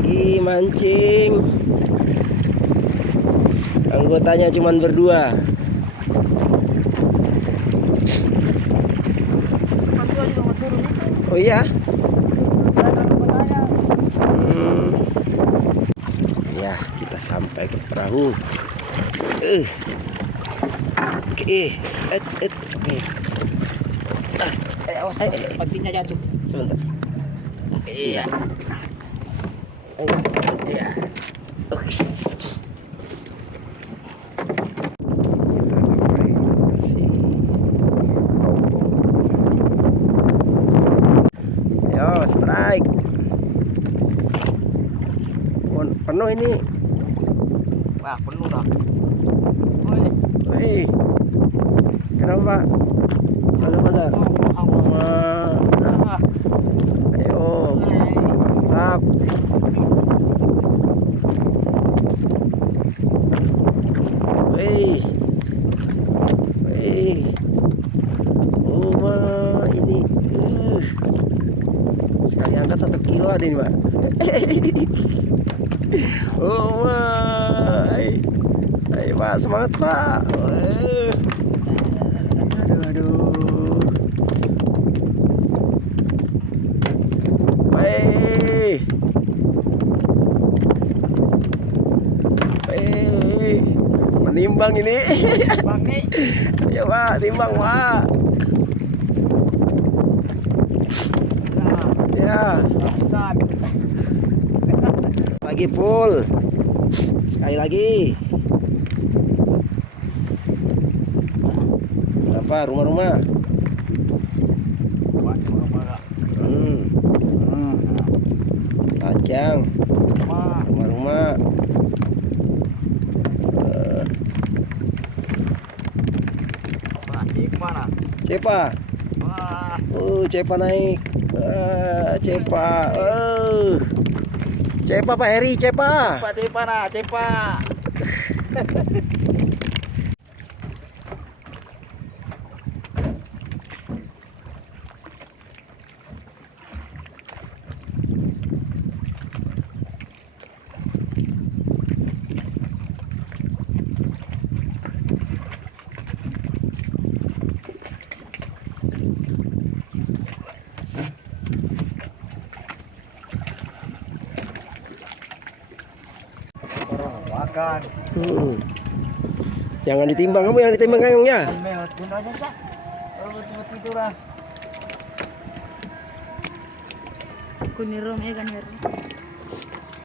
lagi mancing. Anggotanya cuma berdua. Oh iya? Ya, kita sampai ke perahu. Oke. Awas, paginya jatuh. Sebentar. Iya. Iya. Oke. Yo, strike. Penuh ini. Wah, penuh dah. Woi. Kenapa? Baga-baga. Ayo. Mantap. Woi. Woi. Oh, wah, ini. Sekali angkat 1 kilo ada ini, Pak. Oh, wah. Ayo, Pak, semangat, Pak. Aduh. Hei. Menimbang ini. Bang nih. Ayo, Pak, timbang, Pak. Ya. Besar. Lagi full. Sekali lagi. Apa rumah-rumah? Pajang. Rumah-rumah. Cepa. Cepa naik. Cepa. Cepa Pak Heri, Cepa. Cepa. Makan. Jangan ditimbang, kamu yang ditimbang kayongnya. Kunirom ya kan.